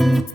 Thank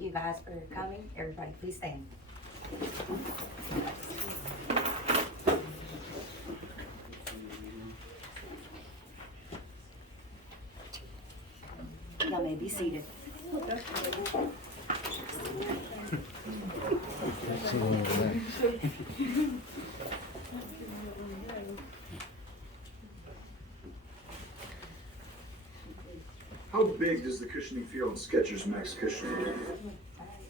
you guys for coming. Everybody, please stand. Y'all may be seated. How big does the cushioning feel in Skechers Max cushioning?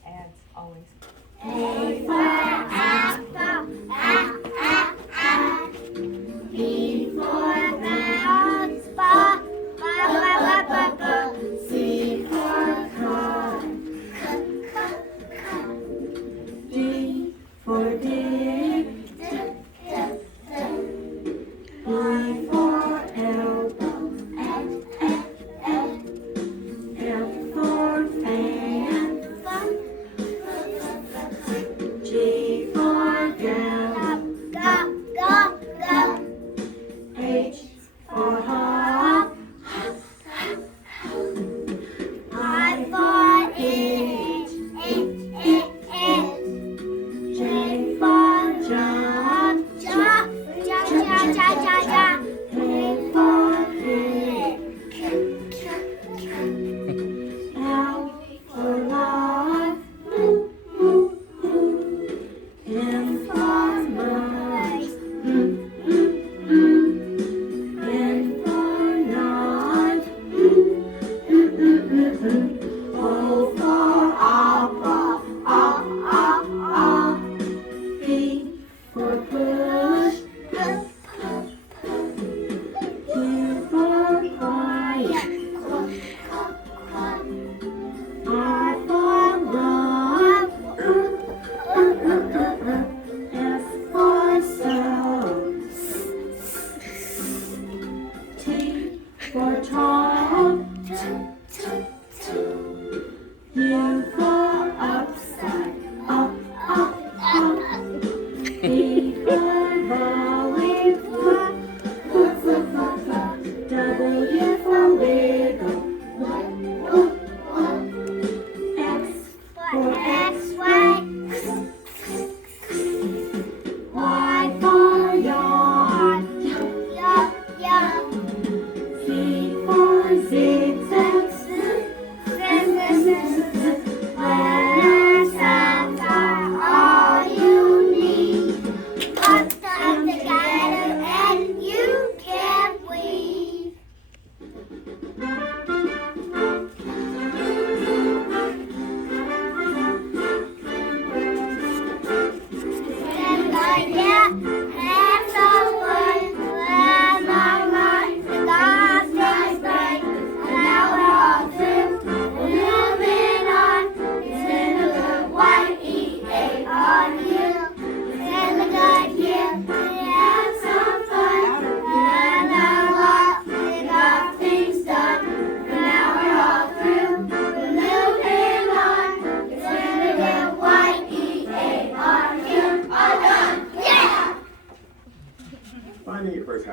As always. A for apple, B for bounce, C for car, D for dig, E for elbow, F for fan, G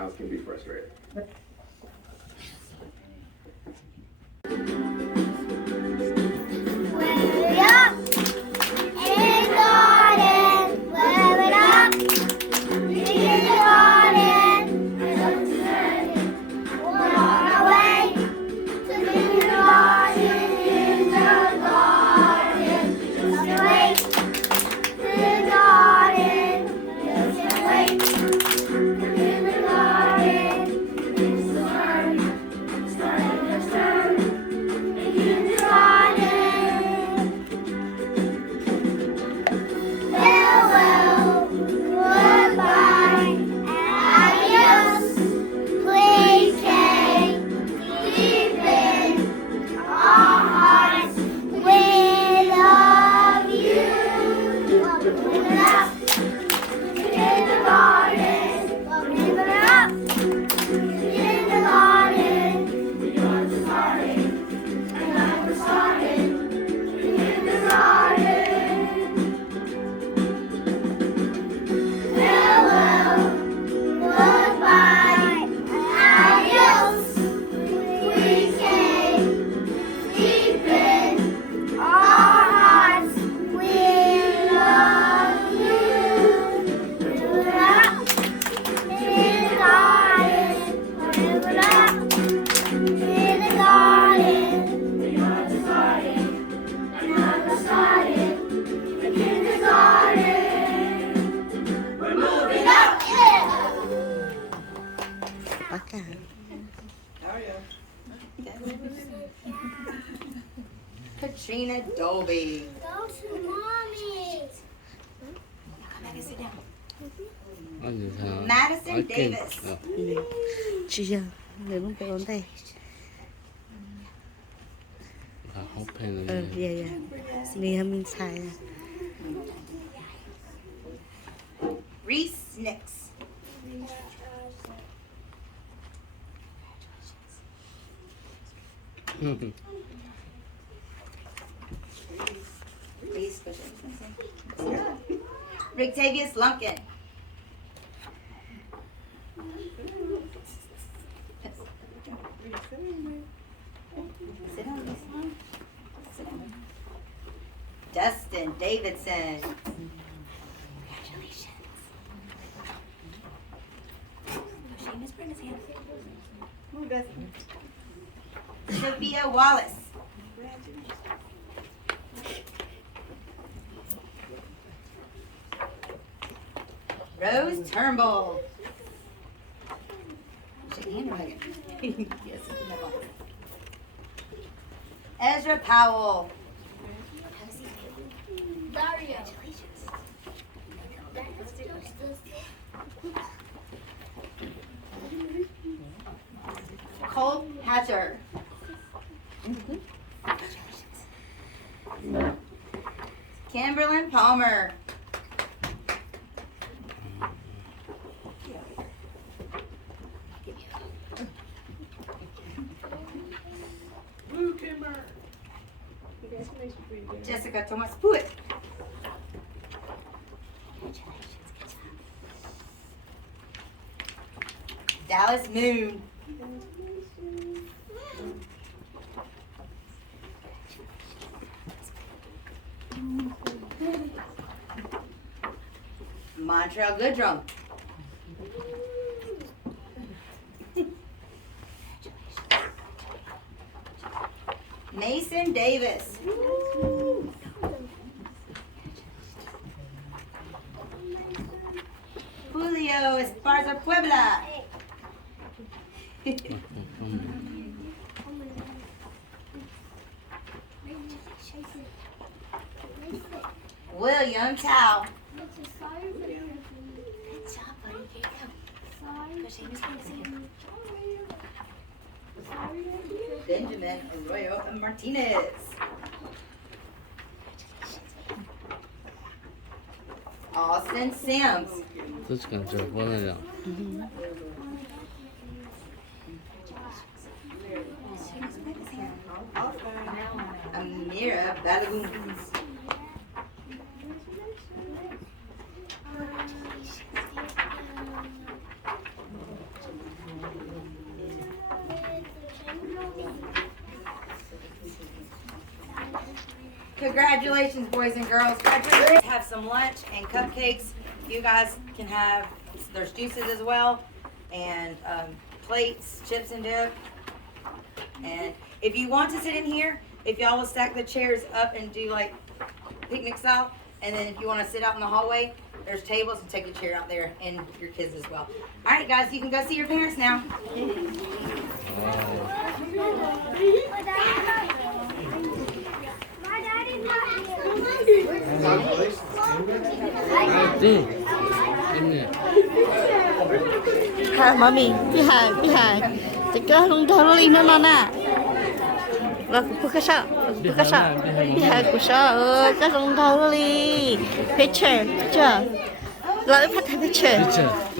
sometimes can be frustrating. Wave it up in the garden. Wave it up in the garden. We're on our way to the garden. In the garden, just wait. In the garden, just wait. In the garden, it's the garden, starting to turn. In the garden. Farewell, goodbye, adios. Please stay deep in our hearts. We love you. Live it up in the garden. Live it up in the garden. We are just starting, and now we're starting in the garden. Farewell, goodbye, adios. We stay deep in our hearts. We love you. Live it up in the garden. Live it up in the garden. We are just starting, and now we're starting in the garden. We're moving up. Baka. Katrina Dolby. Go to mommy. Anh thì sao? Madison Ở kênh. Davis. Tswj Hwm phải ổn đây. Học hình rồi. Dạ. Này mình xài. Reese Nix. Reese, Rictavius Lumpkin. Sit down, Lisa. Sit down. Dustin Davidson. Congratulations. Seamus, bring his hand. Move, Dustin. Sophia Wallace. Rose Turnbull. Shake your hand or hug it? Yes, Ezra Powell. Dario. Cole Hatcher. Kimberlyn Palmer. Jessica Thomas Pruitt. Dallas Moon. Montreal Goodrum. Mason Davis. Julio Esparza Puebla. William Tao. Benjamin Arroyo Martinez. Austin Sims. Tất cả trời có này đâu. Amira Balagoons. Congratulations, boys and girls. Graduates have some lunch and cupcakes. You guys can have, there's juices as well, and plates, chips and dip. And if you want to sit in here, if y'all will stack the chairs up and do like picnic style, and then if you want to sit out in the hallway, there's tables, and take a chair out there, and your kids as well. All right, guys, you can go see your parents now. Hi, mommy. Behind. Tekan rung dah rolling no na. Behind kusha. Cái rung dah rolling. Picture. Lại phát picture.